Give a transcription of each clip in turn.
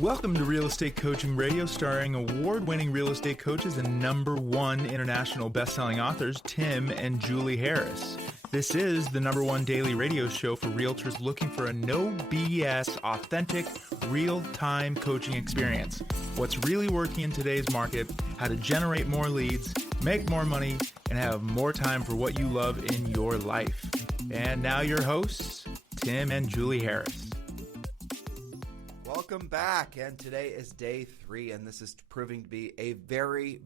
Welcome to Real Estate Coaching Radio, starring award-winning real estate coaches and #1 international best-selling authors, Tim and Julie Harris. This is the #1 daily radio show for realtors looking for a no BS, authentic, real-time coaching experience. What's really working in today's market, how to generate more leads, make more money, and have more time for what you love in your life. And now your hosts, Tim and Julie Harris. Welcome back, and today is day 3, and this is proving to be a very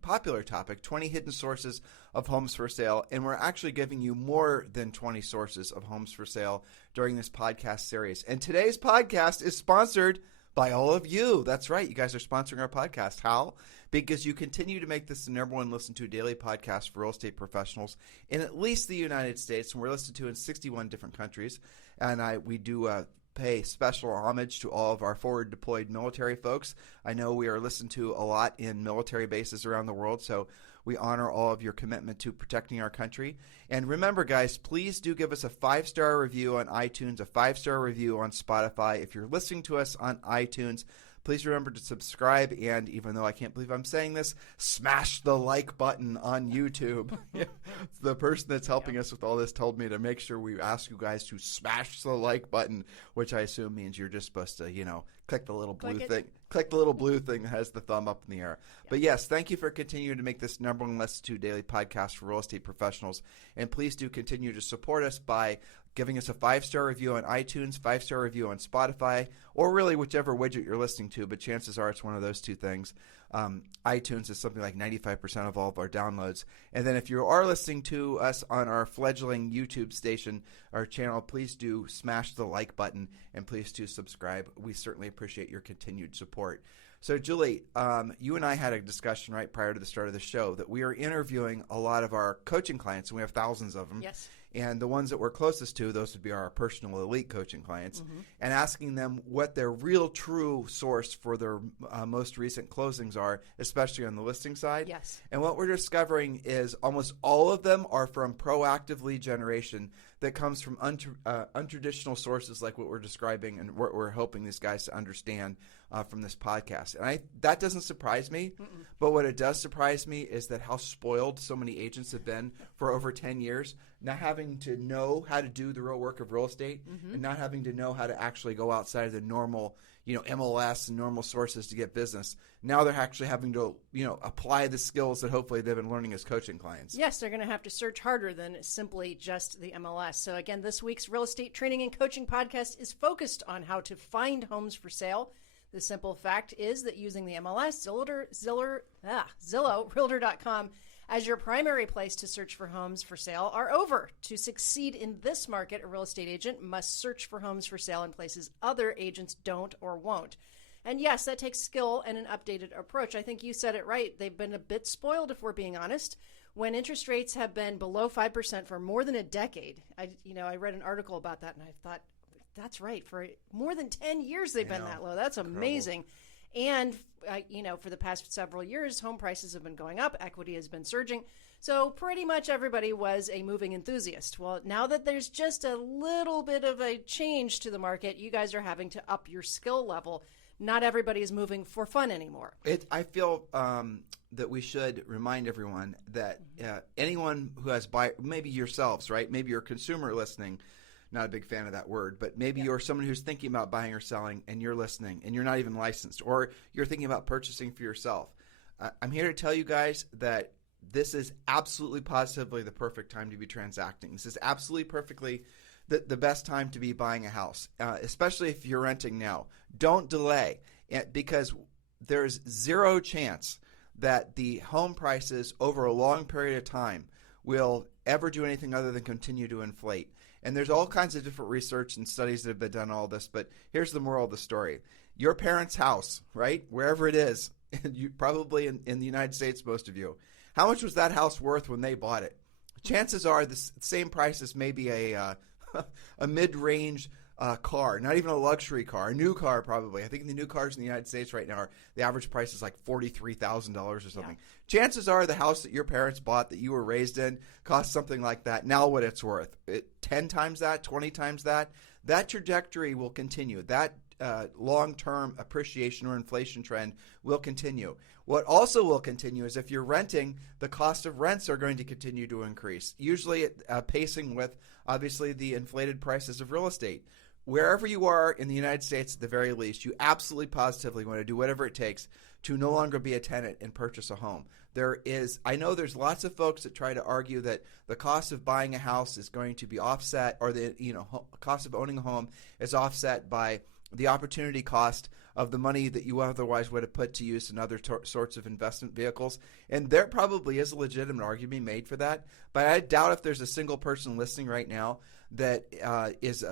popular topic, 20 hidden sources of homes for sale, and we're actually giving you more than 20 sources of homes for sale during this podcast series. And today's podcast is sponsored by all of you. That's right, you guys are sponsoring our podcast. How? Because you continue to make this the #1 listened to daily podcast for real estate professionals in at least the United States, and we're listened to in 61 different countries, and we do pay special homage to all of our forward deployed military folks. I know we are listened to a lot in military bases around the world, so we honor all of your commitment to protecting our country. And remember, guys, please do give us a 5-star review on iTunes, a 5-star review on Spotify. If you're listening to us on iTunes, please remember to subscribe, and even though I can't believe I'm saying this, smash the like button on YouTube. The person that's helping us with all this told me to make sure we ask you guys to smash the like button, which I assume means you're just supposed to, click the little blue thing. Click the little blue thing that has the thumb up in the air. Yeah. But yes, thank you for continuing to make this #1 Listen to daily podcast for real estate professionals. And please do continue to support us by giving us a 5-star review on iTunes, 5-star review on Spotify, or really whichever widget you're listening to, but chances are it's one of those two things. iTunes is something like 95% of all of our downloads. And then if you are listening to us on our fledgling YouTube station, our channel, please do smash the like button and please do subscribe. We certainly appreciate your continued support. So, Julie, you and I had a discussion right prior to the start of the show that we are interviewing a lot of our coaching clients, and we have thousands of them. Yes. And the ones that we're closest to, those would be our personal elite coaching clients, and asking them what their real true source for their most recent closings are, especially on the listing side. Yes. And what we're discovering is almost all of them are from proactive lead generation that comes from untraditional sources like what we're describing and what we're hoping these guys to understand from this podcast. And that doesn't surprise me, but what it does surprise me is that how spoiled so many agents have been for over 10 years, not having to know how to do the real work of real estate and not having to know how to actually go outside of the normal, MLS and normal sources to get business. Now they're actually having to, apply the skills that hopefully they've been learning as coaching clients. Yes, they're going to have to search harder than simply just the MLS. So again, this week's real estate training and coaching podcast is focused on how to find homes for sale. The simple fact is that using the MLS, Zillow, Realtor.com as your primary place to search for homes for sale are over. To succeed in this market, a real estate agent must search for homes for sale in places other agents don't or won't. And yes, that takes skill and an updated approach. I think you said it right. They've been a bit spoiled, if we're being honest. When interest rates have been below 5% for more than a decade, I read an article about that, and I thought, that's right. For more than 10 years, they've been that low. That's amazing. Incredible. And, for the past several years, home prices have been going up. Equity has been surging. So pretty much everybody was a moving enthusiast. Well, now that there's just a little bit of a change to the market, you guys are having to up your skill level. Not everybody is moving for fun anymore. I feel that we should remind everyone that anyone who has maybe yourselves, right? Maybe you're a consumer listening. Not a big fan of that word, but maybe you're someone who's thinking about buying or selling and you're listening and you're not even licensed, or you're thinking about purchasing for yourself. I'm here to tell you guys that this is absolutely positively the perfect time to be transacting. This is absolutely perfectly the best time to be buying a house, especially if you're renting now. Don't delay, because there's zero chance that the home prices over a long period of time will ever do anything other than continue to inflate. And there's all kinds of different research and studies that have been done on all this, but here's the moral of the story. Your parents' house, right, wherever it is, you probably in the United States, most of you, how much was that house worth when they bought it? Chances are the same price as maybe a mid-range car, not even a luxury car, a new car probably. I think the new cars in the United States right now, the average price is like $43,000 or something. Yeah. Chances are the house that your parents bought that you were raised in cost something like that. Now what it's worth, 10 times that, 20 times that. that trajectory will continue. That long-term appreciation or inflation trend will continue. What also will continue is if you're renting, the cost of rents are going to continue to increase, usually pacing with, obviously, the inflated prices of real estate. Wherever you are in the United States, at the very least, you absolutely positively want to do whatever it takes to no longer be a tenant and purchase a home. I know there's lots of folks that try to argue that the cost of buying a house is going to be offset, or the cost of owning a home is offset by the opportunity cost of the money that you otherwise would have put to use in other sorts of investment vehicles. And there probably is a legitimate argument made for that. But I doubt if there's a single person listening right now that is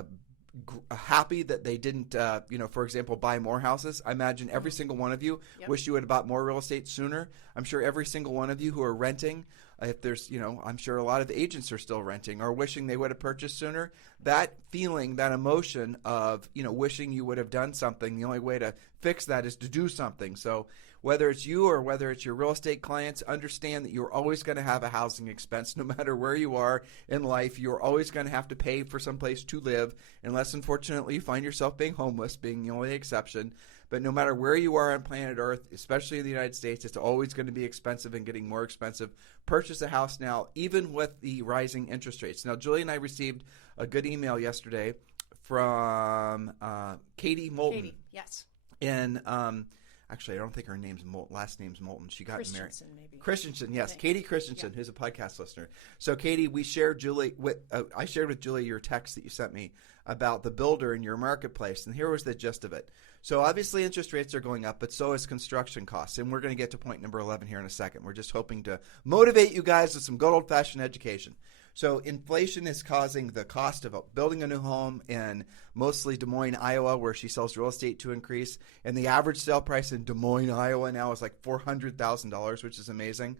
happy that they didn't, for example, buy more houses. I imagine every single one of you wish you had bought more real estate sooner. I'm sure every single one of you who are renting, if there's, I'm sure a lot of agents are still renting, or wishing they would have purchased sooner. That feeling, that emotion of, wishing you would have done something, the only way to fix that is to do something. So whether it's you or whether it's your real estate clients, understand that you're always going to have a housing expense no matter where you are in life. You're always going to have to pay for some place to live, unless, unfortunately, you find yourself being homeless, being the only exception. But no matter where you are on planet Earth, especially in the United States, it's always going to be expensive and getting more expensive. Purchase a house now, even with the rising interest rates. Now, Julie and I received a good email yesterday from Katie Moulton. Katie, yes. And actually, I don't think her last name's Moulton. She got married. Maybe. Christensen, yes. Katie Christensen, who's a podcast listener. So, Katie, I shared with Julie your text that you sent me about the builder in your marketplace, and here was the gist of it. So, obviously, interest rates are going up, but so is construction costs, and we're going to get to point number 11 here in a second. We're just hoping to motivate you guys with some good old-fashioned education. So inflation is causing the cost of building a new home in mostly Des Moines, Iowa, where she sells real estate, to increase. And the average sale price in Des Moines, Iowa now is like $400,000, which is amazing.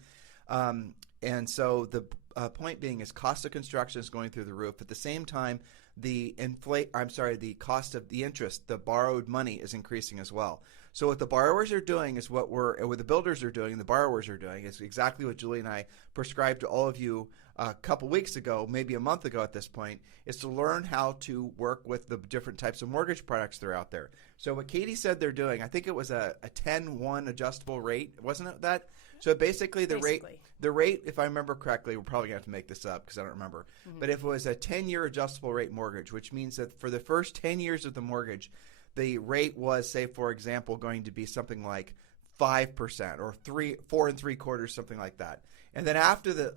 And so the point being is cost of construction is going through the roof. At the same time, the cost of the interest, the borrowed money, is increasing as well. So what the borrowers are doing is what the builders are doing and the borrowers are doing is exactly what Julie and I prescribed to all of you a couple weeks ago, maybe a month ago at this point, is to learn how to work with the different types of mortgage products that are out there. So what Katie said they're doing, I think it was a 10-1 adjustable rate, wasn't it that? So basically the rate, if I remember correctly, we're probably going to have to make this up because I don't remember, but if it was a 10-year adjustable rate mortgage, which means that for the first 10 years of the mortgage, the rate was, say, for example, going to be something like 5% or 4 3/4, something like that. And then after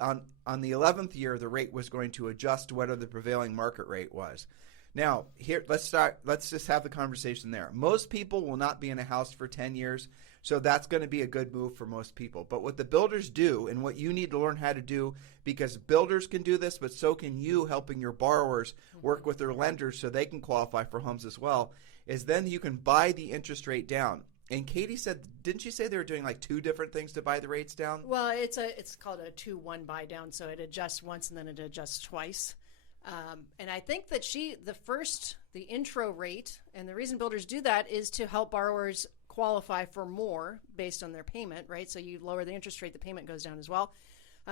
on the 11th year, the rate was going to adjust to whatever the prevailing market rate was. Now, here, let's just have the conversation there. Most people will not be in a house for 10 years, so that's going to be a good move for most people. But what the builders do, and what you need to learn how to do, because builders can do this, but so can you, helping your borrowers work with their lenders so they can qualify for homes as well, is then you can buy the interest rate down. And Katie said, didn't she say they were doing like 2 different things to buy the rates down? Well, it's called a 2-1 buy down, so it adjusts once and then it adjusts twice. And I think that the intro rate, and the reason builders do that is to help borrowers qualify for more based on their payment, right? So you lower the interest rate, the payment goes down as well.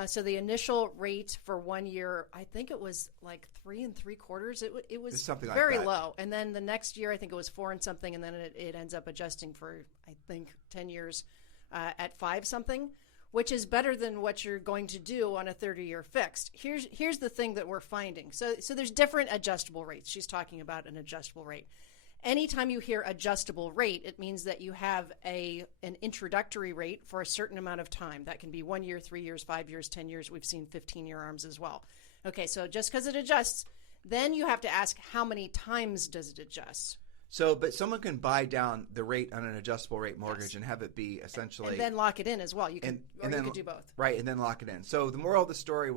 So the initial rate for 1 year, I think it was like 3 3/4. It was something like very that. low. And then the next year, I think it was 4 and something, and then it ends up adjusting for, I think, 10 years at 5 something, which is better than what you're going to do on a 30-year fixed. Here's the thing that we're finding. So there's different adjustable rates. She's talking about an adjustable rate. Anytime you hear adjustable rate, it means that you have an introductory rate for a certain amount of time. That can be 1 year, 3 years, 5 years, 10 years. We've seen 15-year arms as well. Okay, so just because it adjusts, then you have to ask how many times does it adjust? So, but someone can buy down the rate on an adjustable rate mortgage and have it be essentially... And then lock it in as well. You can do both. Right, and then lock it in. So the moral of the story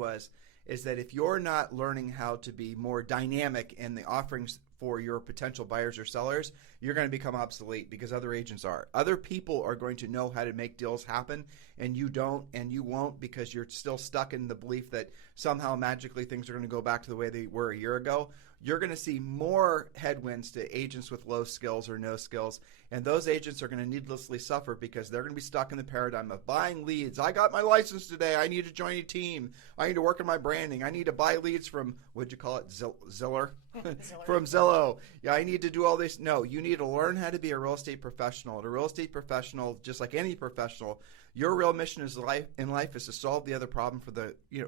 is that if you're not learning how to be more dynamic in the offerings for your potential buyers or sellers, you're going to become obsolete because other agents are. Other people are going to know how to make deals happen, and you don't, and you won't, because you're still stuck in the belief that somehow magically things are going to go back to the way they were a year ago. You're going to see more headwinds to agents with low skills or no skills, and those agents are going to needlessly suffer because they're going to be stuck in the paradigm of buying leads. I got my license today. I need to join a team. I need to work on my branding. I need to buy leads from, what'd you call it, Zillow? from Zillow. Yeah, I need to do all this. No, you need to learn how to be a real estate professional. And a real estate professional, just like any professional, your real mission in life is to solve the other problem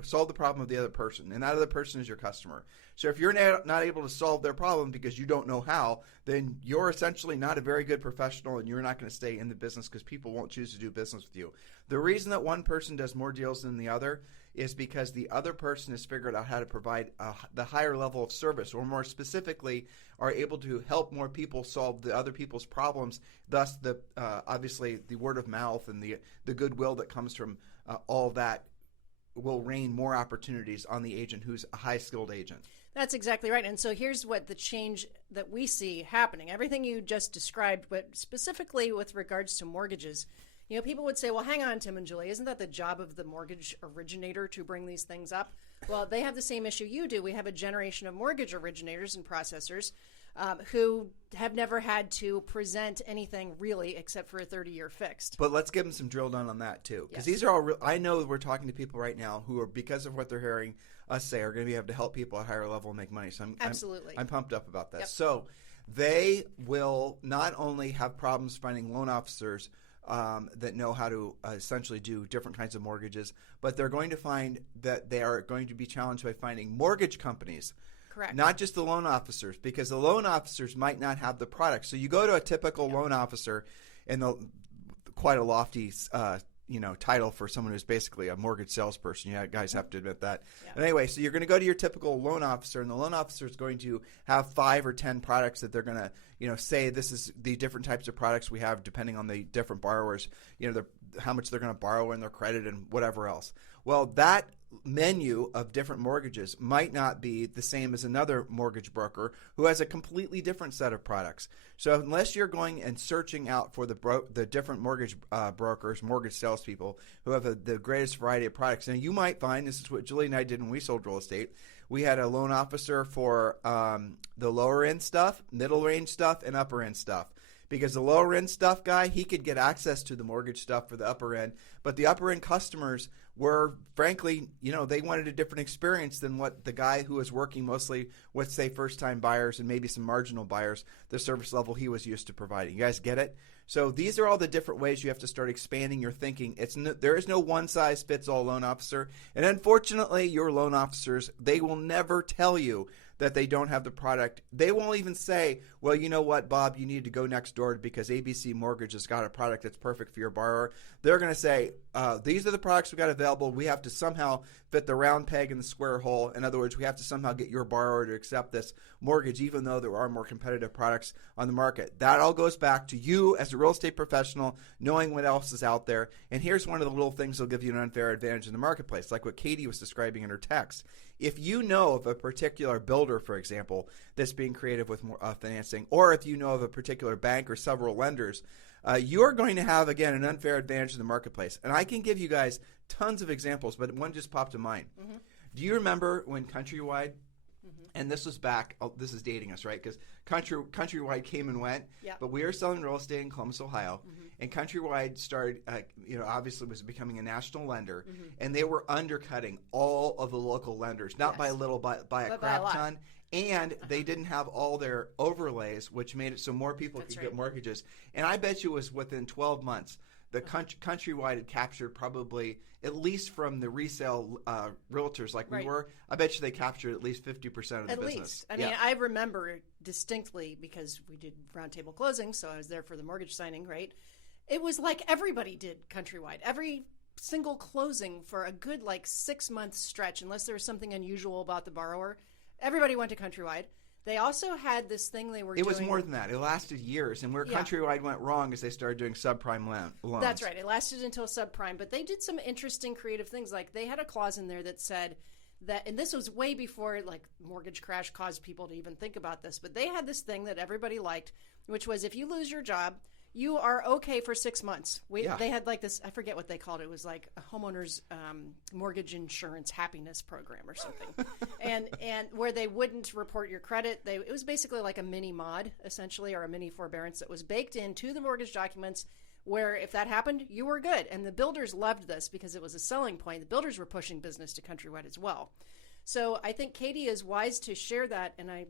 solve the problem of the other person, and that other person is your customer. So if you're not able to solve their problem because you don't know how, then you're essentially not a very good professional, and you're not going to stay in the business because people won't choose to do business with you. The reason that one person does more deals than the other is because the other person has figured out how to provide the higher level of service, or more specifically, are able to help more people solve the other people's problems. Thus, obviously the word of mouth and the goodwill that comes from all that will rain more opportunities on the agent who's a high-skilled agent. That's exactly right. And so here's what the change that we see happening. Everything you just described, but specifically with regards to mortgages. People would say, well, hang on, Tim and Julie, isn't that the job of the mortgage originator to bring these things up? Well, they have the same issue you do. We have a generation of mortgage originators and processors who have never had to present anything really except for a 30-year fixed. But let's give them some drill down on that too, because these are all real. I know we're talking to people right now who are, because of what they're hearing us say, are going to be able to help people at a higher level and make money. So Absolutely. I'm pumped up about this. Yep. So they will not only have problems finding loan officers that know how to essentially do different kinds of mortgages, but they're going to find that they are going to be challenged by finding mortgage companies. Correct. Not just the loan officers, because the loan officers might not have the product. So you go to a typical loan officer, and quite a lofty title for someone who's basically a mortgage salesperson. You guys have to admit that. Yeah. But anyway, so you're going to go to your typical loan officer, and the loan officer is going to have 5 or 10 products that they're going to say this is the different types of products we have depending on the different borrowers, how much they're going to borrow and their credit and whatever else. Well, that menu of different mortgages might not be the same as another mortgage broker who has a completely different set of products. So unless you're going and searching out for the different mortgage brokers, mortgage salespeople who have the greatest variety of products, and you might find, this is what Julie and I did when we sold real estate, we had a loan officer for the lower end stuff, middle range stuff, and upper end stuff. Because the lower end stuff guy, he could get access to the mortgage stuff for the upper end, but the upper end customers were, frankly, they wanted a different experience than what the guy who was working mostly with, say, first-time buyers and maybe some marginal buyers, the service level he was used to providing. You guys get it? So these are all the different ways you have to start expanding your thinking. There is no one-size-fits-all loan officer, and unfortunately, your loan officers, they will never tell you that they don't have the product. They won't even say, well, you know what, Bob, you need to go next door because ABC Mortgage has got a product that's perfect for your borrower. They're going to say, these are the products we got available. We have to somehow fit the round peg in the square hole. In other words, we have to somehow get your borrower to accept this mortgage, even though there are more competitive products on the market. That all goes back to you as a real estate professional, knowing what else is out there. And here's one of the little things that'll give you an unfair advantage in the marketplace, like what Katie was describing in her text. If you know of a particular builder, for example, that's being creative with more financing, or if you know of a particular bank or several lenders, you're going to have, again, an unfair advantage in the marketplace. And I can give you guys tons of examples, but one just popped to mind. Mm-hmm. Do you remember when Countrywide, and this was back, this is dating us, right? Because Countrywide came and went, but we were selling real estate in Columbus, Ohio, and Countrywide started, obviously was becoming a national lender, and they were undercutting all of the local lenders, not by a little, by a crap ton. And they didn't have all their overlays, which made it so more people could get mortgages. And I bet you it was within 12 months, the Countrywide had captured probably, at least from the resale realtors like we were, I bet you they captured at least 50% of the business. At least. I mean, I remember distinctly because we did roundtable closings, so I was there for the mortgage signing, right? It was like everybody did Countrywide. Every single closing for a good 6-month stretch, unless there was something unusual about the borrower, everybody went to Countrywide. They also had this thing they were doing. It was more than that. It lasted years. And where Countrywide went wrong is they started doing subprime loans. That's right. It lasted until subprime. But they did some interesting creative things. Like they had a clause in there that said that, and this was way before mortgage crash caused people to even think about this, but they had this thing that everybody liked, which was if you lose your job, you are okay for 6 months. They had this, I forget what they called it. It was like a homeowner's mortgage insurance happiness program or something. and where they wouldn't report your credit. It was basically like a mini mod, essentially, or a mini forbearance that was baked into the mortgage documents where if that happened, you were good. And the builders loved this because it was a selling point. The builders were pushing business to Countrywide as well. So I think Katie is wise to share that, and I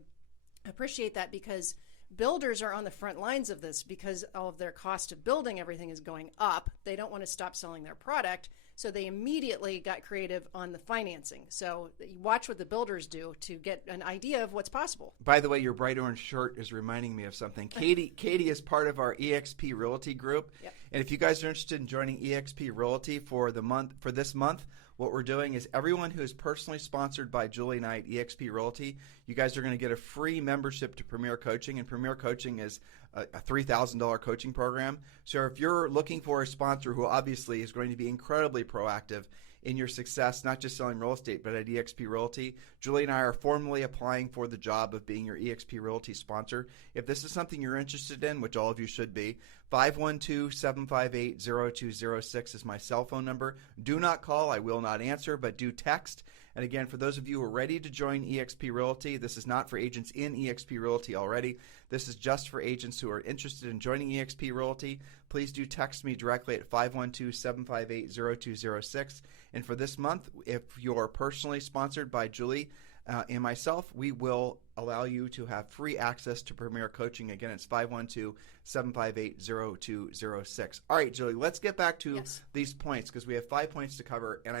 appreciate that because builders are on the front lines of this because all of their cost of building everything is going up. They don't want to stop selling their product, so they immediately got creative on the financing. So you watch what the builders do to get an idea of what's possible. By the way, your bright orange shirt is reminding me of something. Katie is part of our EXP Realty group. Yep. And if you guys are interested in joining EXP Realty for this month, what we're doing is everyone who is personally sponsored by Julie and I at EXP Realty, you guys are going to get a free membership to Premier Coaching, and Premier Coaching is a $3,000 coaching program. So if you're looking for a sponsor who obviously is going to be incredibly proactive in your success, not just selling real estate, but at EXP Realty, Julie and I are formally applying for the job of being your EXP Realty sponsor. If this is something you're interested in, which all of you should be, 512-758-0206 is my cell phone number. Do not call. I will not answer, but do text. And again, for those of you who are ready to join EXP Realty, this is not for agents in EXP Realty already. This is just for agents who are interested in joining EXP Realty. Please do text me directly at 512-758-0206. And for this month, if you're personally sponsored by Julie and myself, we will allow you to have free access to Premier Coaching. Again, it's 512-758-0206. All right, Julie, let's get back to these points because we have 5 points to cover, and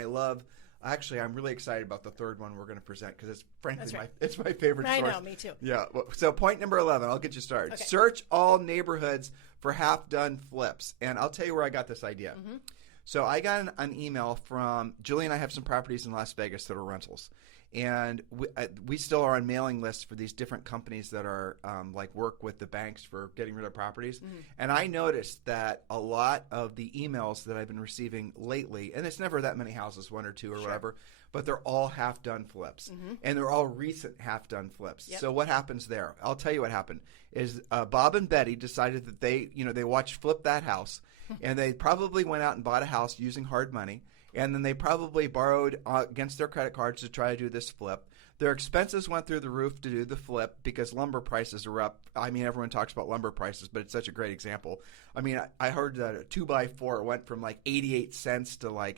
Actually, I'm really excited about the third one we're going to present because it's frankly it's my favorite source. I know, me too. Yeah. So point number 11, I'll get you started. Okay. Search all neighborhoods for half-done flips. And I'll tell you where I got this idea. Mm-hmm. So I got an email from Julie and I have some properties in Las Vegas that are rentals. And we still are on mailing lists for these different companies that are work with the banks for getting rid of properties. Mm-hmm. And I noticed that a lot of the emails that I've been receiving lately, and it's never that many houses, one or two or whatever, but they're all half-done flips. Mm-hmm. And they're all recent half-done flips. Yep. So what happens there? I'll tell you what happened. Is Bob and Betty decided that they watched Flip That House, and they probably went out and bought a house using hard money. And then they probably borrowed against their credit cards to try to do this flip. Their expenses went through the roof to do the flip because lumber prices are up. I mean, everyone talks about lumber prices, but it's such a great example. I mean, I heard that a 2x4 went from 88 cents to I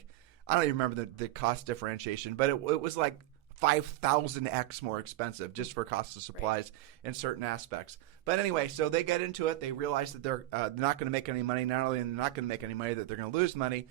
don't even remember the cost differentiation, but it was 5,000x more expensive just for cost of supplies in certain aspects. But anyway, so they get into it. They realize that they're not going to make any money. Not only are they not going to make any money, that they're going to lose money.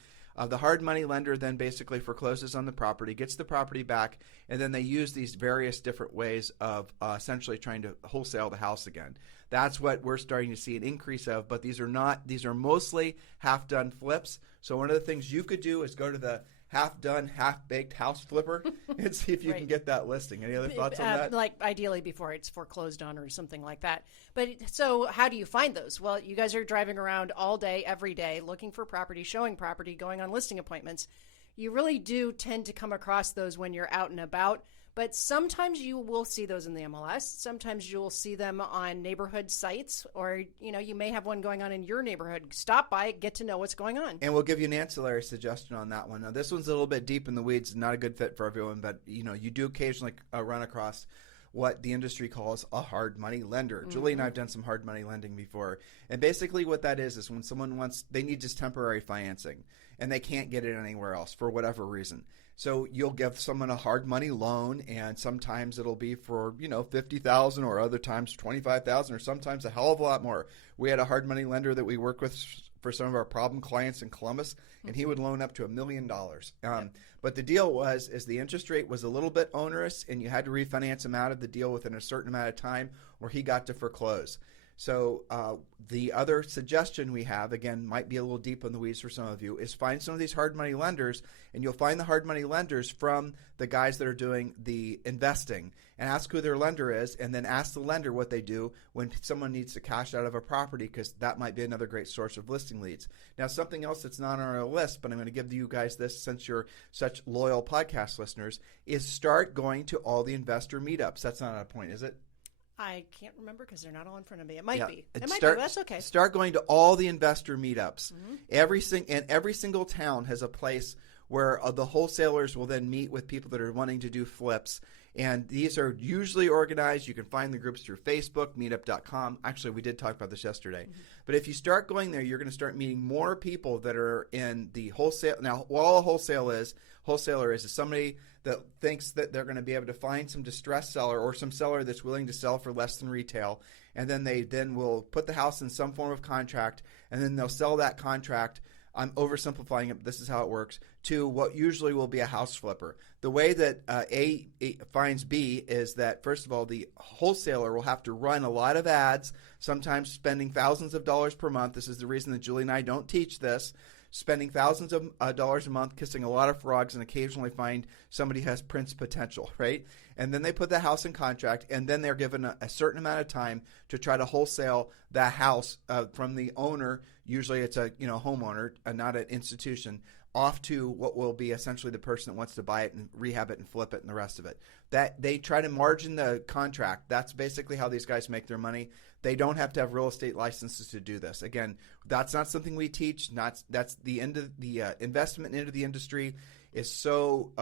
The hard money lender then basically forecloses on the property, gets the property back, and then they use these various different ways of essentially trying to wholesale the house again. That's what we're starting to see an increase of, but these are mostly half-done flips. So one of the things you could do is go to the half-done, half-baked house flipper and see if you can get that listing. Any other thoughts on that? Ideally before it's foreclosed on or something like that. But so how do you find those? Well, you guys are driving around all day, every day, looking for property, showing property, going on listing appointments. You really do tend to come across those when you're out and about. But sometimes you will see those in the MLS. Sometimes you will see them on neighborhood sites, or you may have one going on in your neighborhood. Stop by, get to know what's going on. And we'll give you an ancillary suggestion on that one. Now, this one's a little bit deep in the weeds, not a good fit for everyone, but you do occasionally run across what the industry calls a hard money lender. Mm-hmm. Julie and I have done some hard money lending before. And basically what that is when someone they need just temporary financing and they can't get it anywhere else for whatever reason. So you'll give someone a hard money loan, and sometimes it'll be for, $50,000 or other times $25,000 or sometimes a hell of a lot more. We had a hard money lender that we work with for some of our problem clients in Columbus, and he would loan up to $1 million. But the deal is the interest rate was a little bit onerous, and you had to refinance him out of the deal within a certain amount of time, or he got to foreclose. So the other suggestion we have, again, might be a little deep in the weeds for some of you, is find some of these hard money lenders, and you'll find the hard money lenders from the guys that are doing the investing, and ask who their lender is, and then ask the lender what they do when someone needs to cash out of a property, because that might be another great source of listing leads. Now, something else that's not on our list, but I'm going to give you guys this since you're such loyal podcast listeners, is start going to all the investor meetups. That's not a point, is it? I can't remember because they're not all in front of me. It might be. It might be. That's okay. Start going to all the investor meetups. Mm-hmm. Every single town has a place where the wholesalers will then meet with people that are wanting to do flips, And these are usually organized. You can find the groups through Facebook, meetup.com. Actually, we did talk about this yesterday. But if you start going there, you're going to start meeting more people that are in the wholesale. Now, what all a wholesaler is somebody that thinks that they're going to be able to find some distressed seller or some seller that's willing to sell for less than retail. And then they will put the house in some form of contract, and then they'll sell that contract. I'm oversimplifying it, but this is how it works, to what usually will be a house flipper. The way that A finds B is that, first of all, the wholesaler will have to run a lot of ads, sometimes spending thousands of dollars per month. This is the reason that Julie and I don't teach this. Spending thousands of dollars a month, kissing a lot of frogs, and occasionally find somebody has Prince potential, right? And then they put the house in contract, and then they're given a certain amount of time to try to wholesale that house from the owner. Usually it's a homeowner, not an institution, off to what will be essentially the person that wants to buy it and rehab it and flip it and the rest of it. That they try to margin the contract. That's basically how these guys make their money. They don't have to have real estate licenses to do this. Again, that's not something we teach. That's the end of the investment into the industry is so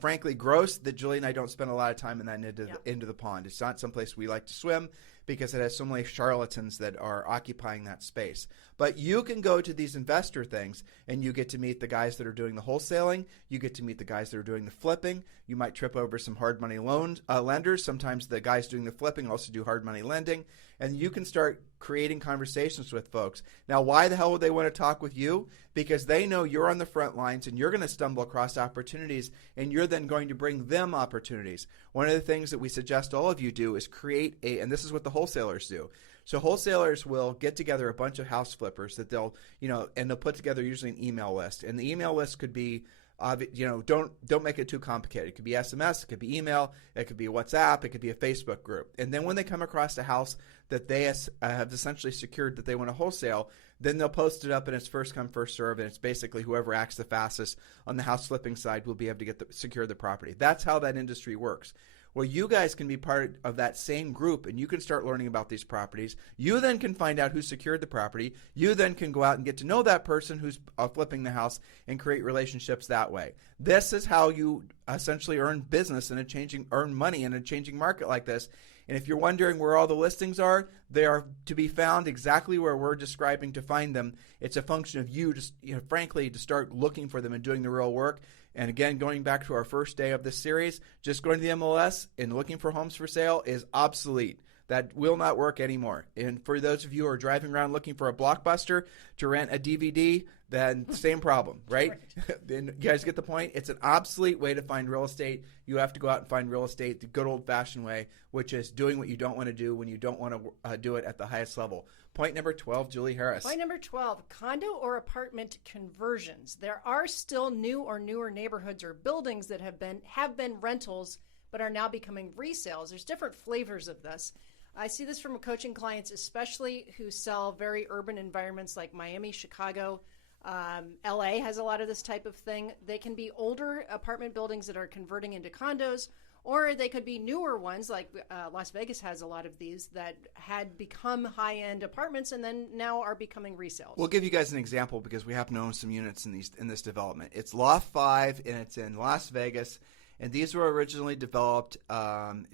frankly gross that Julie and I don't spend a lot of time in that into the pond. It's not someplace we like to swim because it has so many charlatans that are occupying that space. But you can go to these investor things and you get to meet the guys that are doing the wholesaling. You get to meet the guys that are doing the flipping. You might trip over some hard money lenders. Sometimes the guys doing the flipping also do hard money lending. And you can start creating conversations with folks. Now, why the hell would they want to talk with you? Because they know you're on the front lines and you're going to stumble across opportunities, and you're then going to bring them opportunities. One of the things that we suggest all of you do is create and this is what the wholesalers do. So wholesalers will get together a bunch of house flippers that they'll put together usually an email list. And the email list could be don't make it too complicated. It could be SMS, it could be email, it could be WhatsApp, it could be a Facebook group. And then when they come across a house that they have essentially secured that they want to wholesale, then they'll post it up and it's first come, first serve, and it's basically whoever acts the fastest on the house flipping side will be able to secure the property. That's how that industry works. Well, you guys can be part of that same group, and you can start learning about these properties. You then can find out who secured the property. You then can go out and get to know that person who's flipping the house and create relationships that way. This is how you essentially earn business earn money in a changing market like this. And if you're wondering where all the listings are, they are to be found exactly where we're describing to find them. It's a function of you just, frankly, to start looking for them and doing the real work. And again, going back to our first day of this series, just going to the MLS and looking for homes for sale is obsolete. That will not work anymore. And for those of you who are driving around looking for a Blockbuster to rent a DVD, then same problem, right? Then you guys get the point? It's an obsolete way to find real estate. You have to go out and find real estate the good old-fashioned way, which is doing what you don't want to do when you don't want to do it at the highest level. Point number 12, Julie Harris. Point number 12, condo or apartment conversions. There are still new or newer neighborhoods or buildings that have been rentals but are now becoming resales. There's different flavors of this. I see this from coaching clients, especially who sell very urban environments like Miami, Chicago. LA has a lot of this type of thing. They can be older apartment buildings that are converting into condos, or they could be newer ones like Las Vegas has a lot of these that had become high-end apartments and then now are becoming resales. We'll give you guys an example because we happen to own some units in this development. It's Loft 5 and it's in Las Vegas, and these were originally developed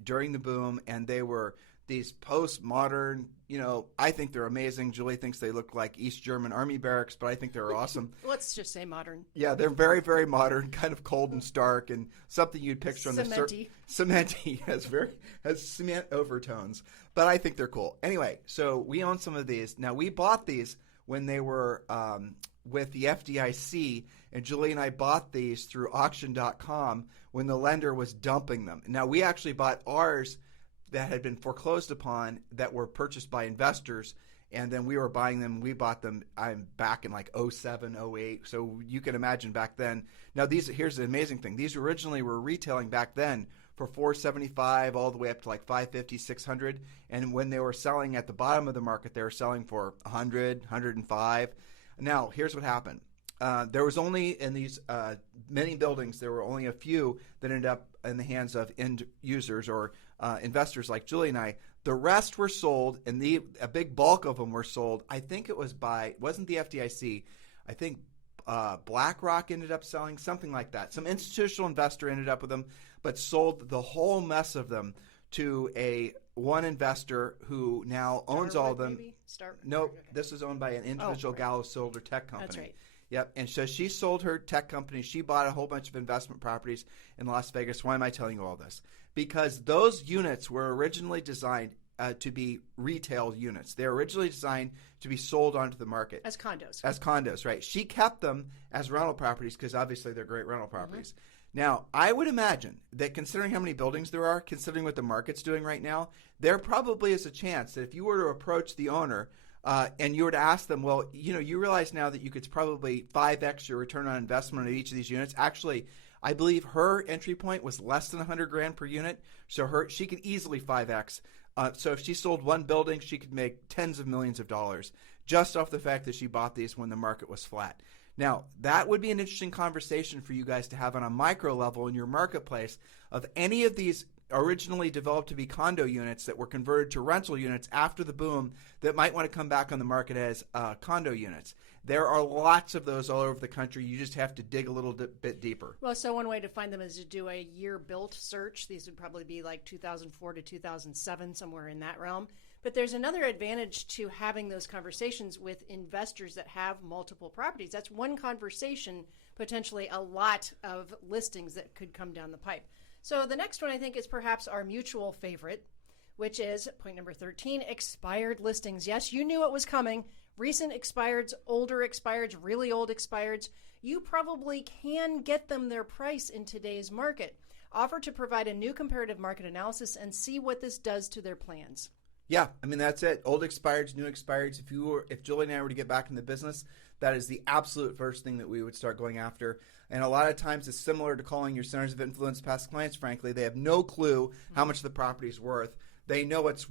during the boom, and they were these postmodern, I think they're amazing. Julie thinks they look like East German army barracks, but I think they're awesome. Let's just say modern. Yeah, they're very, very modern, kind of cold and stark, and something you'd picture on cementy. Cementy has cement overtones, but I think they're cool. Anyway, so we own some of these. Now, we bought these when they were with the FDIC, and Julie and I bought these through auction.com when the lender was dumping them. Now, we actually bought ours that had been foreclosed upon that were purchased by investors, and then we were buying them. We bought them back in like 07, 08. So you can imagine back then. Now, here's the amazing thing. These originally were retailing back then for $475 all the way up to like $550, $600. And when they were selling at the bottom of the market, they were selling for $100, $105. Now, here's what happened. There was only in these many buildings, there were only a few that ended up in the hands of end users or investors like Julie and I. The rest were sold, and a big bulk of them were sold. I think it wasn't the FDIC. I think BlackRock ended up selling, something like that. Some institutional investor ended up with them, but sold the whole mess of them to one investor who now owns all of them. Nope, okay. This was owned by an individual gal who sold her tech company. That's right. Yep, and so she sold her tech company. She bought a whole bunch of investment properties in Las Vegas. Why am I telling you all this? Because those units were originally designed to be retail units. They're originally designed to be sold onto the market. As condos. As condos, right. She kept them as rental properties because obviously they're great rental properties. Mm-hmm. Now, I would imagine that considering how many buildings there are, considering what the market's doing right now, there probably is a chance that if you were to approach the owner and you were to ask them, well, you realize now that you could probably 5x your return on investment on each of these units. Actually, I believe her entry point was less than $100,000 per unit, so she could easily 5x. So if she sold one building, she could make tens of millions of dollars just off the fact that she bought these when the market was flat. Now, that would be an interesting conversation for you guys to have on a micro level in your marketplace of any of these originally developed to be condo units that were converted to rental units after the boom that might want to come back on the market as condo units. There are lots of those all over the country. You just have to dig a little bit deeper. Well, so one way to find them is to do a year-built search. These would probably be like 2004 to 2007, somewhere in that realm. But there's another advantage to having those conversations with investors that have multiple properties. That's one conversation, potentially a lot of listings that could come down the pipe. So the next one I think is perhaps our mutual favorite, which is point number 13, expired listings. Yes, you knew it was coming. Recent expireds, older expireds, really old expireds. You probably can get them their price in today's market. Offer to provide a new comparative market analysis and see what this does to their plans. Yeah, I mean, that's it. Old expireds, new expireds. If Julie and I were to get back in the business, that is the absolute first thing that we would start going after. And a lot of times it's similar to calling your centers of influence past clients, frankly. They have no clue how much the property is worth. They know it's,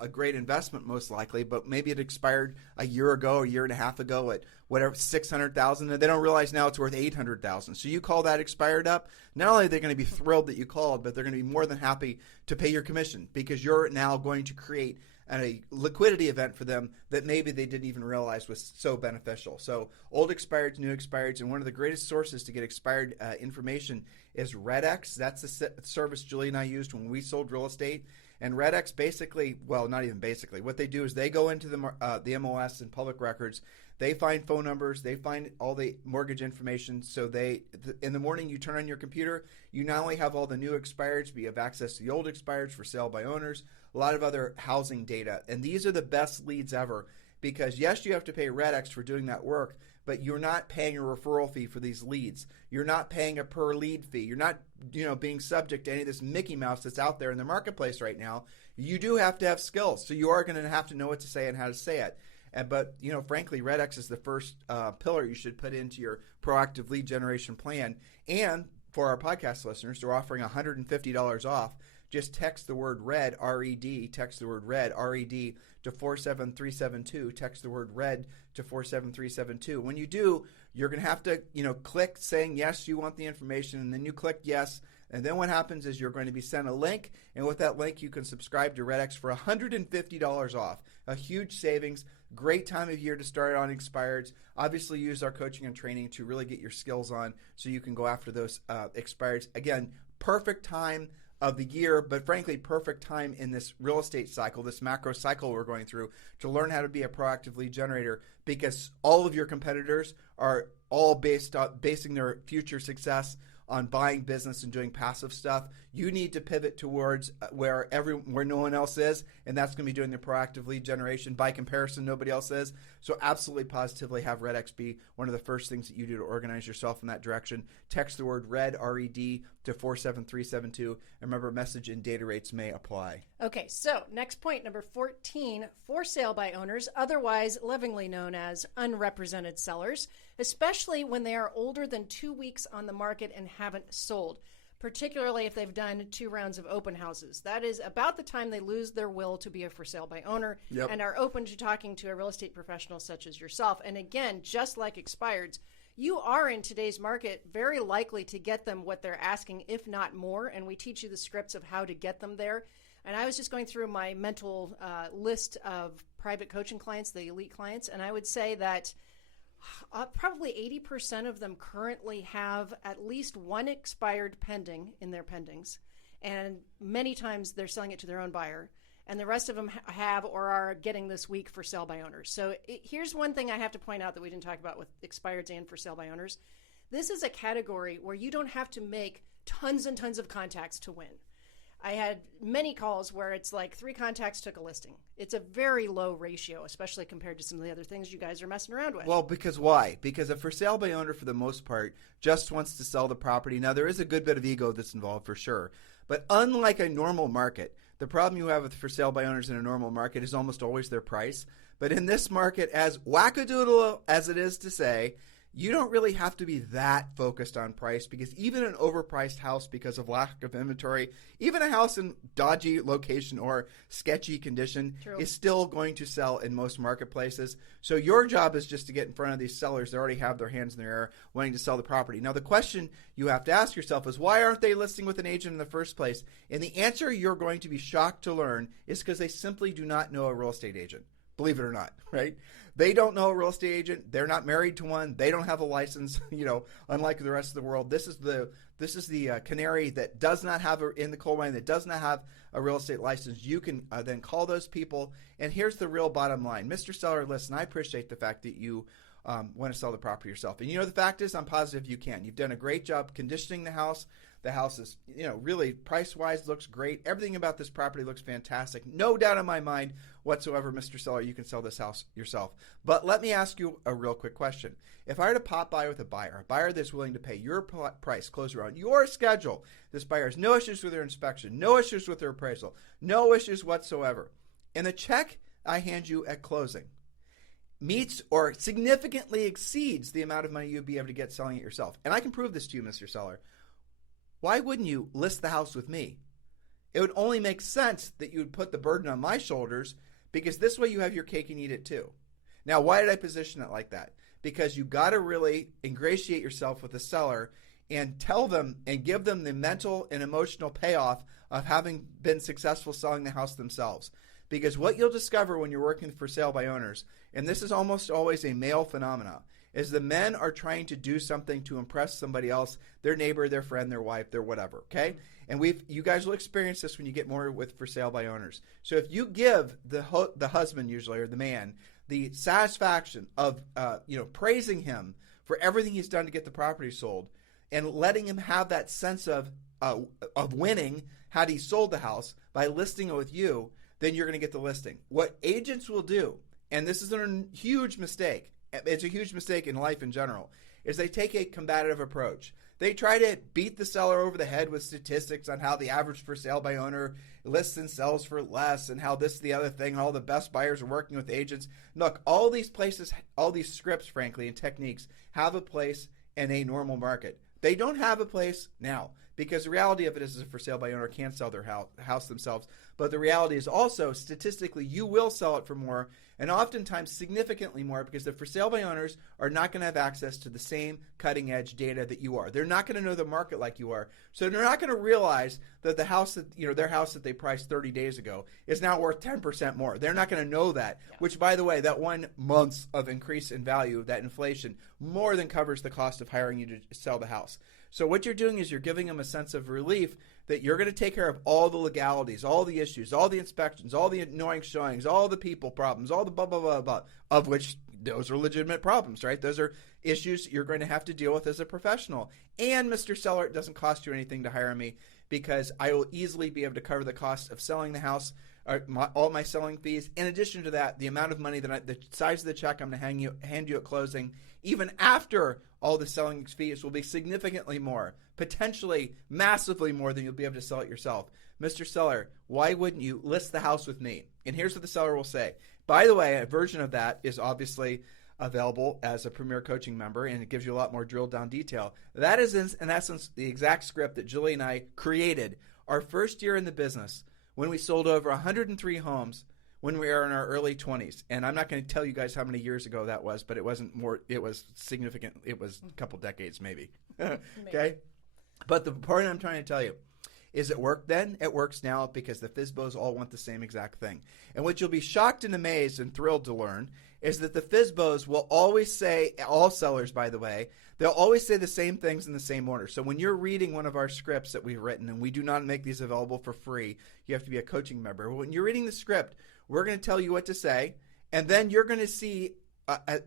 a great investment most likely, but maybe it expired a year ago, a year and a half ago at whatever, $600,000, and they don't realize now it's worth $800,000. So you call that expired up, not only are they going to be thrilled that you called, but they're going to be more than happy to pay your commission because you're now going to create a liquidity event for them that maybe they didn't even realize was so beneficial. So old expireds, new expireds, and one of the greatest sources to get expired information is RedX. That's the service Julie and I used when we sold real estate. And RedX basically, well, not even basically, what they do is they go into the MLS and public records. They find phone numbers. They find all the mortgage information. So in the morning you turn on your computer, you not only have all the new expireds, but you have access to the old expireds for sale by owners, a lot of other housing data. And these are the best leads ever because, yes, you have to pay RedX for doing that work, but you're not paying a referral fee for these leads. You're not paying a per lead fee. You're not, being subject to any of this Mickey Mouse that's out there in the marketplace right now. You do have to have skills. So you are going to have to know what to say and how to say it. But frankly, RedX is the first pillar you should put into your proactive lead generation plan. And for our podcast listeners, they're offering $150 off. Just text the word RED, R-E-D, text the word RED, R-E-D, to 47372. Text the word RED to 47372. When you do, you're going to have to, click saying yes, you want the information, and then you click yes. And then what happens is you're going to be sent a link, and with that link, you can subscribe to RedX for $150 off. A huge savings. Great time of year to start on expireds. Obviously, use our coaching and training to really get your skills on so you can go after those expireds. Again, perfect time of the year, but frankly, perfect time in this real estate cycle, this macro cycle we're going through, to learn how to be a proactive lead generator because all of your competitors are all basing their future success on buying business and doing passive stuff. You need to pivot towards where no one else is, and that's going to be doing the proactive lead generation. By comparison, nobody else is. So absolutely positively have RedX be one of the first things that you do to organize yourself in that direction. Text the word RED, R-E-D, to 47372. And remember, message and data rates may apply. Okay, so next point, number 14, for sale by owners, otherwise lovingly known as unrepresented sellers, especially when they are older than 2 weeks on the market and haven't sold, particularly if they've done 2 rounds of open houses. That is about the time they lose their will to be a for sale by owner and are open to talking to a real estate professional such as yourself. And again, just like expireds, you are in today's market very likely to get them what they're asking, if not more. And we teach you the scripts of how to get them there. And I was just going through my mental list of private coaching clients, the elite clients, and I would say that Probably 80% of them currently have at least one expired pending in their pendings, and many times they're selling it to their own buyer, and the rest of them have or are getting this week for sale by owners. So here's one thing I have to point out that we didn't talk about with expireds and for sale by owners. This is a category where you don't have to make tons and tons of contacts to win. I had many calls where it's like 3 contacts took a listing. It's a very low ratio, especially compared to some of the other things you guys are messing around with. Well, because why? Because a for sale by owner, for the most part, just wants to sell the property. Now, there is a good bit of ego that's involved for sure. But unlike a normal market, the problem you have with for sale by owners in a normal market is almost always their price. But in this market, as wackadoodle as it is to say, you don't really have to be that focused on price, because even an overpriced house, because of lack of inventory, even a house in dodgy location or sketchy condition is still going to sell in most marketplaces. So your job is just to get in front of these sellers that already have their hands in the air wanting to sell the property. Now, the question you have to ask yourself is, why aren't they listing with an agent in the first place? And the answer you're going to be shocked to learn is because they simply do not know a real estate agent. Believe it or not, right? They don't know a real estate agent. They're not married to one. They don't have a license. Unlike the rest of the world, this is the canary that does not have in the coal mine, that does not have a real estate license. You can then call those people. And here's the real bottom line, Mr. Seller. Listen, I appreciate the fact that you want to sell the property yourself, and the fact is, I'm positive you can. You've done a great job conditioning the house. The house is, really price-wise looks great. Everything about this property looks fantastic. No doubt in my mind whatsoever, Mr. Seller, you can sell this house yourself. But let me ask you a real quick question. If I were to pop by with a buyer that's willing to pay your price, close around your schedule, this buyer has no issues with their inspection, no issues with their appraisal, no issues whatsoever, and the check I hand you at closing meets or significantly exceeds the amount of money you'd be able to get selling it yourself, and I can prove this to you, Mr. Seller, why wouldn't you list the house with me? It would only make sense that you would put the burden on my shoulders, because this way you have your cake and eat it too. Now, why did I position it like that? Because you got to really ingratiate yourself with the seller and tell them and give them the mental and emotional payoff of having been successful selling the house themselves. Because what you'll discover when you're working for sale by owners, and this is almost always a male phenomenon, is the men are trying to do something to impress somebody else, their neighbor, their friend, their wife, their whatever, okay? And you guys will experience this when you get more with for sale by owners. So if you give the husband usually, or the man, the satisfaction of praising him for everything he's done to get the property sold, and letting him have that sense of winning had he sold the house by listing it with you, then you're going to get the listing. What agents will do, and this is a huge mistake, it's a huge mistake in life in general, is they take a combative approach. They try to beat the seller over the head with statistics on how the average for sale by owner lists and sells for less, and how this, the other thing, all the best buyers are working with agents. Look, all these places, all these scripts, frankly, and techniques have a place in a normal market. They don't have a place now, because the reality of it is a for sale by owner can't sell their house themselves. But the reality is also, statistically, you will sell it for more, and oftentimes significantly more, because the for sale by owners are not going to have access to the same cutting edge data that you are. They're not going to know the market like you are. So they're not going to realize that the house that, their house that they priced 30 days ago is now worth 10% more. They're not going to know that, which, by the way, that 1 month of increase in value, that inflation, more than covers the cost of hiring you to sell the house. So what you're doing is you're giving them a sense of relief that you're going to take care of all the legalities, all the issues, all the inspections, all the annoying showings, all the people problems, all the blah, blah, blah, blah, of which those are legitimate problems, right? Those are issues you're going to have to deal with as a professional. And, Mr. Seller, it doesn't cost you anything to hire me, because I will easily be able to cover the cost of selling the house, all my selling fees. In addition to that, the amount of money the size of the check I'm going to hand you at closing, even after all the selling fees, will be significantly more, potentially massively more than you'll be able to sell it yourself. Mr. Seller, why wouldn't you list the house with me? And here's what the seller will say. By the way, a version of that is obviously available as a Premier Coaching member, and it gives you a lot more drilled down detail. That is, in essence, the exact script that Julie and I created our first year in the business, when we sold over 103 homes when we were in our early 20s. And I'm not going to tell you guys how many years ago that was, but it wasn't more, it was significant. It was a couple decades maybe. Okay? But the point I'm trying to tell you Is it work then? It works now because the FSBOs all want the same exact thing. And what you'll be shocked and amazed and thrilled to learn is that the FSBOs will always say, all sellers, by the way, they'll always say the same things in the same order. So when you're reading one of our scripts that we've written, and we do not make these available for free, you have to be a coaching member. When you're reading the script, we're going to tell you what to say, and then you're going to see,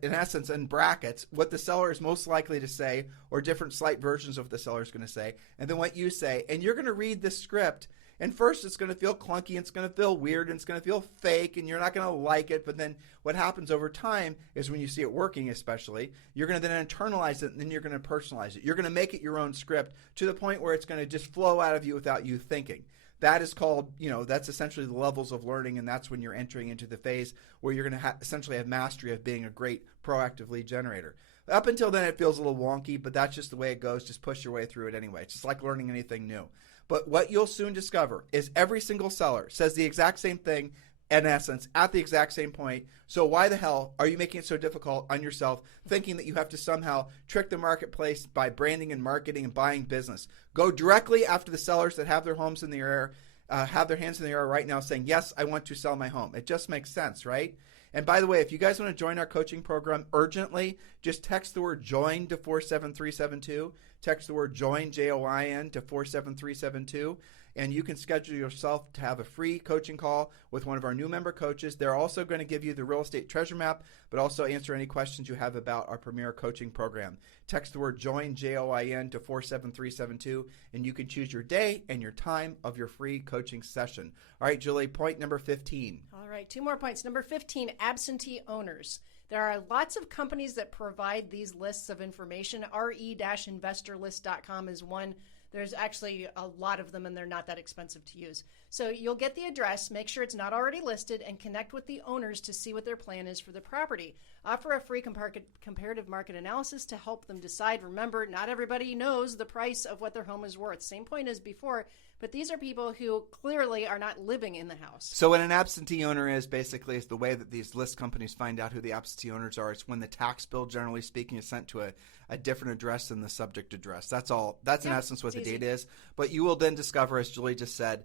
in essence, in brackets, what the seller is most likely to say, or different slight versions of what the seller is going to say, and then what you say. And you're going to read this script, and first it's going to feel clunky, and it's going to feel weird, and it's going to feel fake, and you're not going to like it. But then what happens over time is when you see it working, especially, you're going to then internalize it, and then you're going to personalize it. You're going to make it your own script to the point where it's going to just flow out of you without you thinking. That is called, that's essentially the levels of learning, and that's when you're entering into the phase where you're going to essentially have mastery of being a great proactive lead generator. Up until then, it feels a little wonky, but that's just the way it goes. Just push your way through it anyway. It's just like learning anything new. But what you'll soon discover is every single seller says the exact same thing, in essence, at the exact same point. So why the hell are you making it so difficult on yourself, thinking that you have to somehow trick the marketplace by branding and marketing and buying business? Go directly after the sellers that have their homes in the air, have their hands in the air right now saying, yes, I want to sell my home. It just makes sense, right? And by the way, if you guys want to join our coaching program urgently, just text the word JOIN to 47372. Text the word JOIN, JOIN, to 47372. And you can schedule yourself to have a free coaching call with one of our new member coaches. They're also going to give you the real estate treasure map, but also answer any questions you have about our premier coaching program. Text the word JOIN, JOIN, to 47372, and you can choose your day and your time of your free coaching session. All right, Julie, point number 15. All right, 2 more points. Number 15, absentee owners. There are lots of companies that provide these lists of information. re-investorlist.com is one. There's actually a lot of them, and they're not that expensive to use. So you'll get the address, make sure it's not already listed, and connect with the owners to see what their plan is for the property. Offer a free comparative market analysis to help them decide. Remember, not everybody knows the price of what their home is worth. Same point as before, but these are people who clearly are not living in the house. So what an absentee owner is basically is the way that these list companies find out who the absentee owners are. It's when the tax bill, generally speaking, is sent to a different address than the subject address. That's all. That's in essence what the date is. But you will then discover, as Julie just said,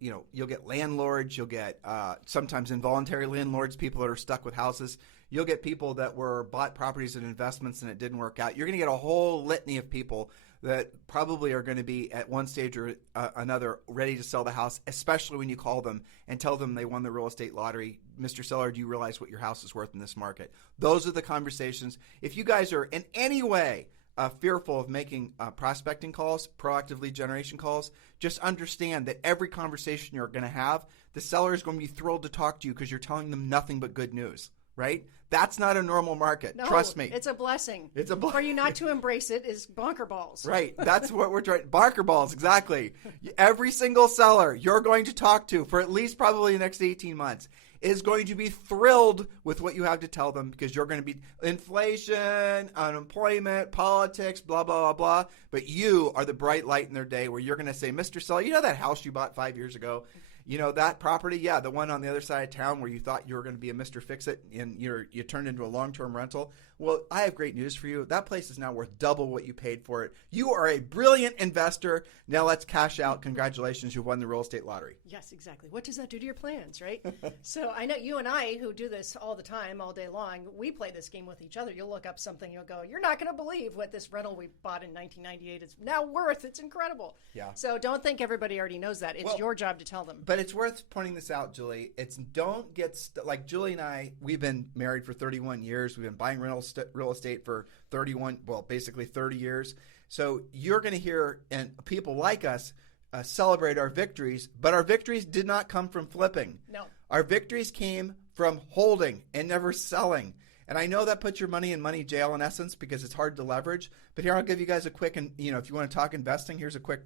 you'll get landlords, you'll get sometimes involuntary landlords, people that are stuck with houses. You'll get people that were bought properties and investments and it didn't work out. You're going to get a whole litany of people that probably are going to be at one stage or another ready to sell the house, especially when you call them and tell them they won the real estate lottery. Mr. Seller, do you realize what your house is worth in this market? Those are the conversations. If you guys are in any way fearful of making prospecting calls, proactive lead generation calls, just understand that every conversation you're going to have, the seller is going to be thrilled to talk to you because you're telling them nothing but good news, right? That's not a normal market. No, trust me. It's a blessing. It's a For you not to embrace it is bonker balls. Right. That's what we're trying. Bonker balls, exactly. Every single seller you're going to talk to for at least probably the next 18 months is going to be thrilled with what you have to tell them because you're going to be inflation, unemployment, politics, blah, blah, blah, blah. But you are the bright light in their day where you're going to say, Mr. Seller, you know that house you bought 5 years ago? You know that property? Yeah, the one on the other side of town where you thought you were going to be a Mr. Fix-It and you turned into a long-term rental. Well, I have great news for you. That place is now worth double what you paid for it. You are a brilliant investor. Now let's cash out. Congratulations, you've won the real estate lottery. Yes, exactly. What does that do to your plans, right? So I know you and I, who do this all the time, all day long, we play this game with each other. You'll look up something, you'll go, you're not going to believe what this rental we bought in 1998 is now worth. It's incredible. Yeah. So don't think everybody already knows that. It's your job to tell them. But it's worth pointing this out, Julie. It's don't get like Julie and I, we've been married for 31 years. We've been buying real estate for 30 years. So you're going to hear and people like us celebrate our victories, but our victories did not come from flipping. No. Our victories came from holding and never selling. And I know that puts your money in money jail in essence because it's hard to leverage. But here I'll give you guys a quick, and if you want to talk investing, here's a quick,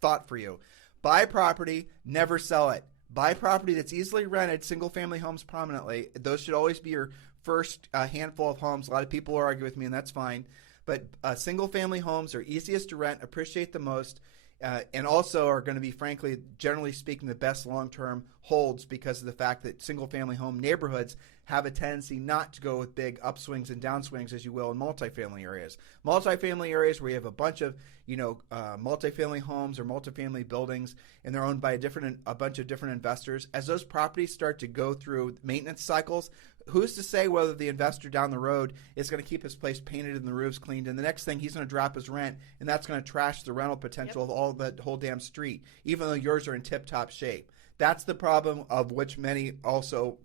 thought for you. Buy property, never sell it. Buy property that's easily rented, single-family homes prominently. Those should always be your first handful of homes. A lot of people will argue with me, and that's fine. But single-family homes are easiest to rent, appreciate the most, and also are going to be, frankly, generally speaking, the best long-term holds because of the fact that single-family home neighborhoods have a tendency not to go with big upswings and downswings, as you will in multifamily areas. Multifamily areas where you have a bunch of, multifamily homes or multifamily buildings, and they're owned by a bunch of different investors. As those properties start to go through maintenance cycles, who's to say whether the investor down the road is going to keep his place painted and the roofs cleaned, and the next thing he's going to drop his rent, and that's going to trash the rental potential of all the whole damn street, even though yours are in tip-top shape. That's the problem of which many also,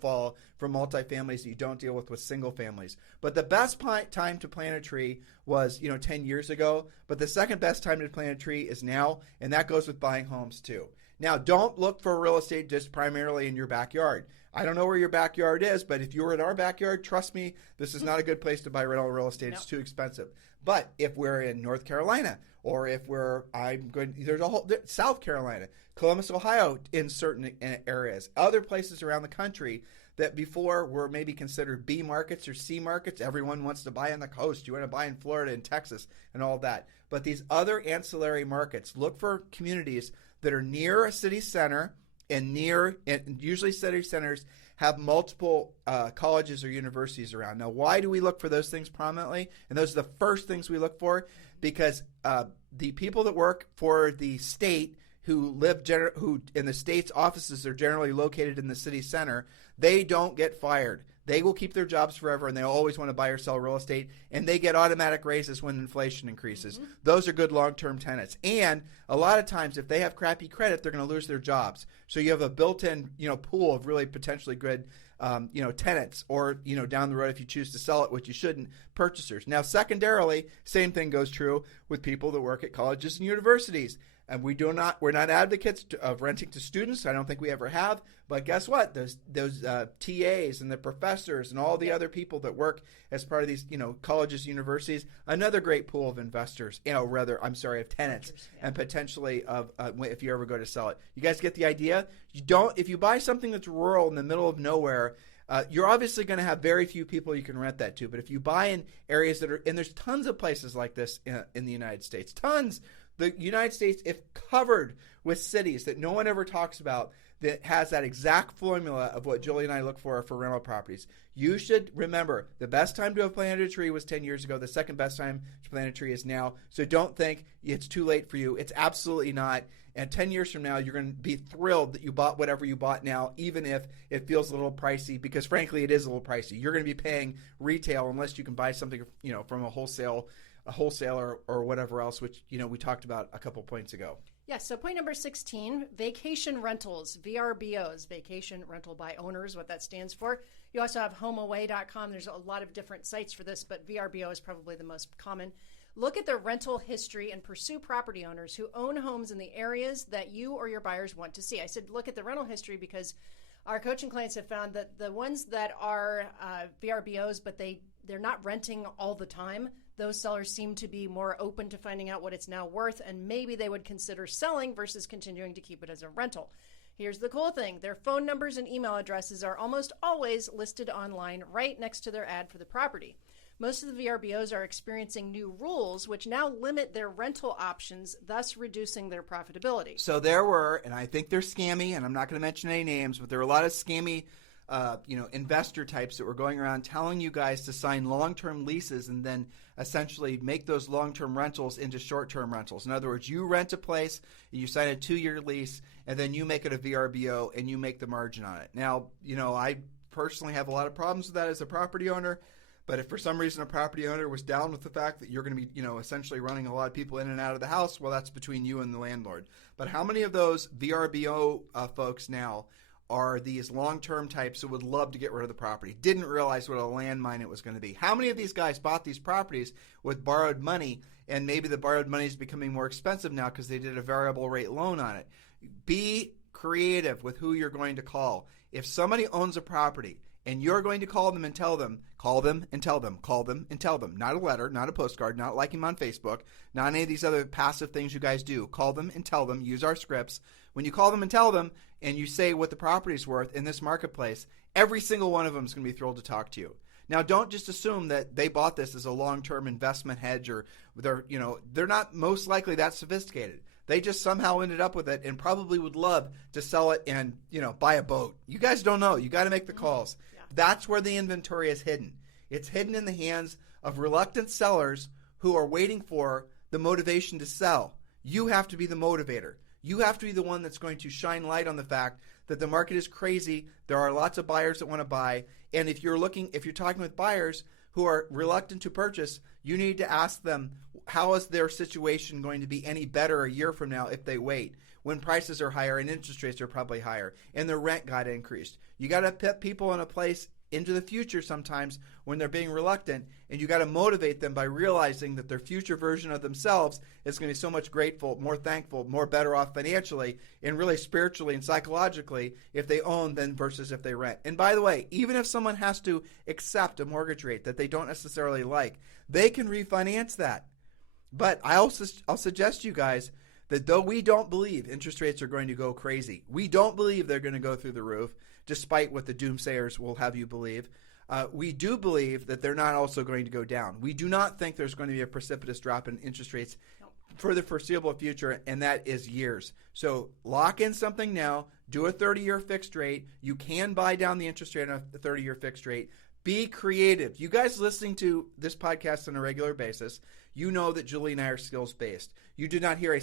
fall from multifamilies that you don't deal with single families. But the best time to plant a tree was, 10 years ago. But the second best time to plant a tree is now, and that goes with buying homes too. Now, don't look for real estate just primarily in your backyard. I don't know where your backyard is, but if you're in our backyard, trust me, this is not a good place to buy rental real estate. It's too expensive. But if we're in North Carolina, or if there's a whole South Carolina, Columbus, Ohio, in certain areas, other places around the country that before were maybe considered B markets or C markets. Everyone wants to buy on the coast. You want to buy in Florida and Texas and all that. But these other ancillary markets, look for communities that are near a city center and usually city centers have multiple colleges or universities around. Now, why do we look for those things prominently? And those are the first things we look for, because the people that work for the state who in the state's offices are generally located in the city center, they don't get fired. They will keep their jobs forever, and they always want to buy or sell real estate, and they get automatic raises when inflation increases. Mm-hmm. Those are good long-term tenants. And a lot of times, if they have crappy credit, they're going to lose their jobs. So you have a built-in, pool of really potentially good, tenants, or, down the road, if you choose to sell it, which you shouldn't, purchasers. Now, secondarily, same thing goes true with people that work at colleges and universities. And we're not advocates of renting to students. I don't think we ever have. But guess what? Those TAs and the professors and all the other people that work as part of these, colleges, universities, another great pool of investors, of tenants, and potentially of if you ever go to sell it. You guys get the idea? If you buy something that's rural in the middle of nowhere, you're obviously going to have very few people you can rent that to. But if you buy in areas that are, and there's tons of places like this in the United States, tons. The United States, if covered with cities that no one ever talks about, that has that exact formula of what Julie and I look for rental properties. You should remember, the best time to have planted a tree was 10 years ago. The second best time to plant a tree is now. So don't think it's too late for you. It's absolutely not. And 10 years from now, you're going to be thrilled that you bought whatever you bought now, even if it feels a little pricey, because frankly, it is a little pricey. You're going to be paying retail unless you can buy something, from a wholesaler or whatever else, which, we talked about a couple points ago. Yeah, so point number 16, vacation rentals, VRBOs, vacation rental by owners, what that stands for. You also have homeaway.com. There's a lot of different sites for this, but VRBO is probably the most common. Look at the rental history and pursue property owners who own homes in the areas that you or your buyers want to see. I said look at the rental history because our coaching clients have found that the ones that are VRBOs, but they're not renting all the time, those sellers seem to be more open to finding out what it's now worth, and maybe they would consider selling versus continuing to keep it as a rental. Here's the cool thing. Their phone numbers and email addresses are almost always listed online right next to their ad for the property. Most of the VRBOs are experiencing new rules, which now limit their rental options, thus reducing their profitability. So there were, and I think they're scammy, and I'm not going to mention any names, but there were a lot of scammy investor types that were going around telling you guys to sign long-term leases and then essentially make those long-term rentals into short-term rentals. In other words, you rent a place, you sign a 2-year lease, and then you make it a VRBO and you make the margin on it. Now, I personally have a lot of problems with that as a property owner, but if for some reason a property owner was down with the fact that you're going to be, essentially running a lot of people in and out of the house, well, that's between you and the landlord. But how many of those VRBO folks now are these long-term types who would love to get rid of the property, didn't realize what a landmine it was going to be? How many of these guys bought these properties with borrowed money, and maybe the borrowed money is becoming more expensive now because they did a variable rate loan on it? Be creative with who you're going to call. If somebody owns a property and you're going to call them and tell them, call them and tell them, call them and tell them. Not a letter, not a postcard, not liking them on Facebook, not any of these other passive things you guys do. Call them and tell them, use our scripts. When you call them and tell them and you say what the property's worth in this marketplace, every single one of them is going to be thrilled to talk to you. Now, don't just assume that they bought this as a long-term investment hedge, or they're not most likely that sophisticated. They just somehow ended up with it and probably would love to sell it and, buy a boat. You guys don't know. You got to make the calls. Yeah. That's where the inventory is hidden. It's hidden in the hands of reluctant sellers who are waiting for the motivation to sell. You have to be the motivator. You have to be the one that's going to shine light on the fact that the market is crazy. There are lots of buyers that want to buy. And if you're talking with buyers who are reluctant to purchase, you need to ask them, how is their situation going to be any better a year from now if they wait, when prices are higher and interest rates are probably higher and their rent got increased? You got to put people in a place into the future sometimes when they're being reluctant, and you got to motivate them by realizing that their future version of themselves is going to be so much grateful, more thankful, more better off financially and really spiritually and psychologically if they own than versus if they rent. And by the way, even if someone has to accept a mortgage rate that they don't necessarily like, they can refinance that. But I'll suggest to you guys that though we don't believe interest rates are going to go crazy, we don't believe they're going to go through the roof, despite what the doomsayers will have you believe, we do believe that they're not also going to go down. We do not think there's going to be a precipitous drop in interest rates for the foreseeable future, and that is years. So lock in something now. Do a 30-year fixed rate. You can buy down the interest rate on a 30-year fixed rate. Be creative. You guys listening to this podcast on a regular basis, you know that Julie and I are skills-based. You did not hear a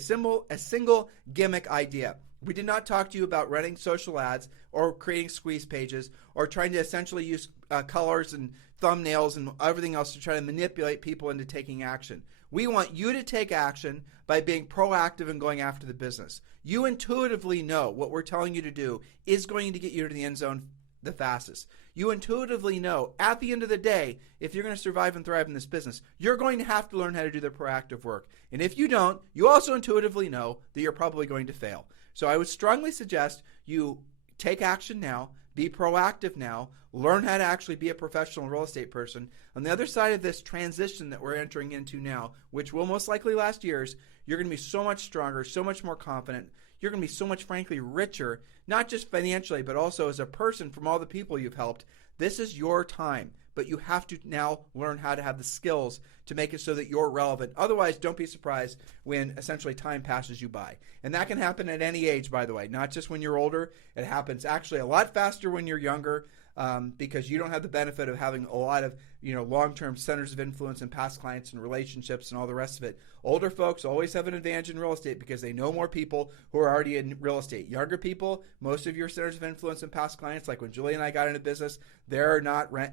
single gimmick idea. We did not talk to you about running social ads or creating squeeze pages or trying to essentially use colors and thumbnails and everything else to try to manipulate people into taking action. We want you to take action by being proactive and going after the business. You intuitively know what we're telling you to do is going to get you to the end zone the fastest. You intuitively know at the end of the day, if you're going to survive and thrive in this business, you're going to have to learn how to do the proactive work. And if you don't, you also intuitively know that you're probably going to fail. So I would strongly suggest you take action now, be proactive now, learn how to actually be a professional real estate person. On the other side of this transition that we're entering into now, which will most likely last years, you're going to be so much stronger, so much more confident. You're going to be so much, frankly, richer, not just financially, but also as a person from all the people you've helped. This is your time, but you have to now learn how to have the skills to make it so that you're relevant. Otherwise, don't be surprised when essentially time passes you by. And that can happen at any age, by the way, not just when you're older. It happens actually a lot faster when you're younger. Because you don't have the benefit of having a lot of long-term centers of influence and past clients and relationships and all the rest of it. Older folks always have an advantage in real estate because they know more people who are already in real estate. Younger people, most of your centers of influence and past clients, like when Julie and I got into business, they're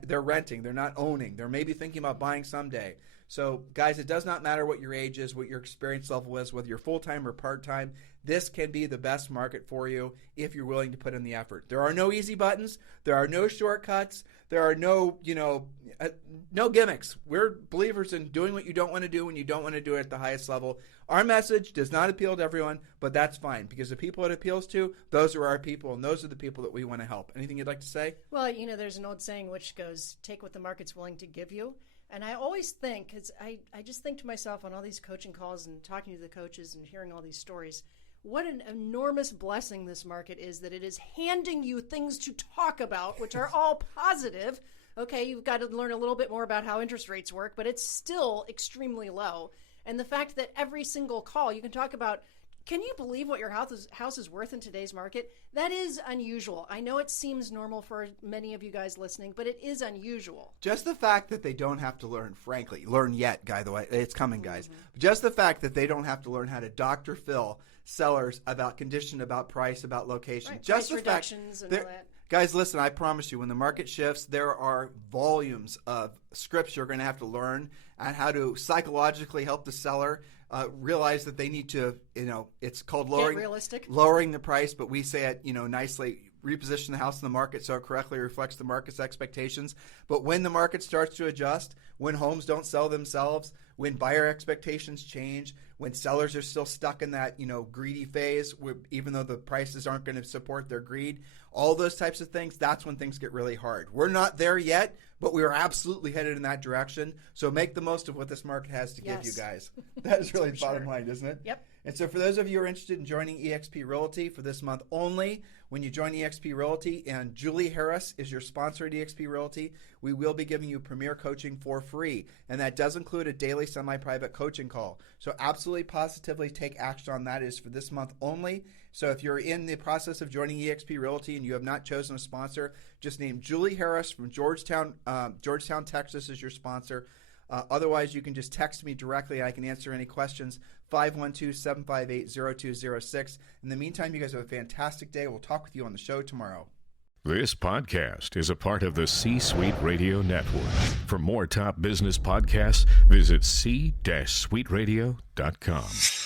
renting, they're not owning. They're maybe thinking about buying someday. So guys, it does not matter what your age is, what your experience level is, whether you're full-time or part-time. This can be the best market for you if you're willing to put in the effort. There are no easy buttons. There are no shortcuts. There are no gimmicks. We're believers in doing what you don't want to do when you don't want to do it at the highest level. Our message does not appeal to everyone, but that's fine because the people it appeals to, those are our people, and those are the people that we want to help. Anything you'd like to say? Well, there's an old saying which goes, take what the market's willing to give you. And I always think, because I just think to myself on all these coaching calls and talking to the coaches and hearing all these stories, what an enormous blessing this market is that it is handing you things to talk about, which are all positive. Okay, you've got to learn a little bit more about how interest rates work, but it's still extremely low. And the fact that every single call you can talk about, can you believe what your house is worth in today's market? That is unusual. I know it seems normal for many of you guys listening, but it is unusual. Just the fact that they don't have to learn yet, by the way. It's coming, guys. Mm-hmm. Just the fact that they don't have to learn how to Dr. Phil sellers about condition, about price, about location. Right, just price the reductions fact and all that. Guys, listen, I promise you, when the market shifts, there are volumes of scripts you're going to have to learn on how to psychologically help the seller realize that they need to, it's called lowering the price, but we say it, nicely, reposition the house in the market so it correctly reflects the market's expectations. But when the market starts to adjust, when homes don't sell themselves, when buyer expectations change, when sellers are still stuck in that, greedy phase, even though the prices aren't going to support their greed, all those types of things, that's when things get really hard. We're not there yet, but we are absolutely headed in that direction. So make the most of what this market has to give you guys. That is really the bottom line, isn't it? Yep. And so for those of you who are interested in joining eXp Realty for this month only, When you join eXp Realty and Julie Harris is your sponsor at eXp Realty, we will be giving you Premier Coaching for free. And that does include a daily semi-private coaching call. So absolutely positively take action on that. It is for this month only. So if you're in the process of joining eXp Realty and you have not chosen a sponsor, just name Julie Harris from Georgetown, Texas as your sponsor. Otherwise, you can just text me directly. I can answer any questions, 512-758-0206. In the meantime, you guys have a fantastic day. We'll talk with you on the show tomorrow. This podcast is a part of the C-Suite Radio Network. For more top business podcasts, visit c-suiteradio.com.